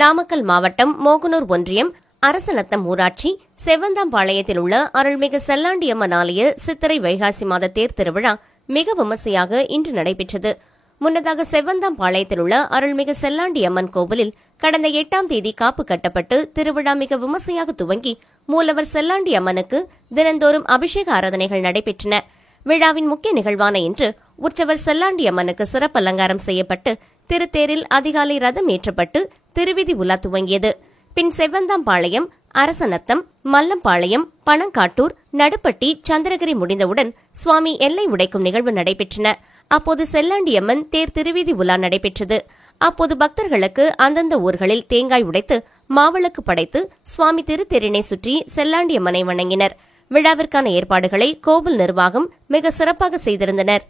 நாமக்கல் மாவட்டம் மோகனூர் ஒன்றியம் அரசநத்தம் ஊராட்சி செவ்வந்தாம்பாளையத்தில் உள்ள அருள்மிகு செல்லாண்டியம்மன் ஆலய சித்திரை வைகாசி மாத தேர் திருவிழா மிக விமர்சையாக இன்று நடைபெற்றது. முன்னதாக செவ்வந்தாம்பாளையத்தில் உள்ள அருள்மிகு செல்லாண்டியம்மன் கோவிலில் கடந்த 8ஆம் தேதி காப்பு கட்டப்பட்டு திருவிழா மிக விமர்சையாக துவங்கி மூலவர் செல்லாண்டி அம்மனுக்கு தினந்தோறும் அபிஷேக ஆராதனைகள் நடைபெற்றன. விழாவின் முக்கிய நிகழ்வான இன்று உற்சவர் செல்லாண்டி அம்மனுக்கு சிறப்பு அலங்காரம் செய்யப்பட்டு திருத்தேரில் அதிகாலை ரதம் ஏற்றப்பட்டு திருவிதி உலா துவங்கியது. பின் செவ்வந்தாம்பாளையம், அரசநத்தம், மல்லம்பாளையம், பனங்காட்டூர், நடுப்பட்டி, சந்திரகிரி முடிந்தவுடன் சுவாமி எல்லை உடைக்கும் நிகழ்வு நடைபெற்றன. அப்போது செல்லாண்டியம்மன் தேர் திருவிதி உலா நடைபெற்றது. அப்போது பக்தர்களுக்கு அந்தந்த ஊர்களில் தேங்காய் உடைத்து மாவிளக்கு படைத்து சுவாமி திருத்தேரினை சுற்றி செல்லாண்டியம்மனை வணங்கினர். விழாவிற்கான ஏற்பாடுகளை கோவில் நிர்வாகம் மிக சிறப்பாக செய்திருந்தனர்.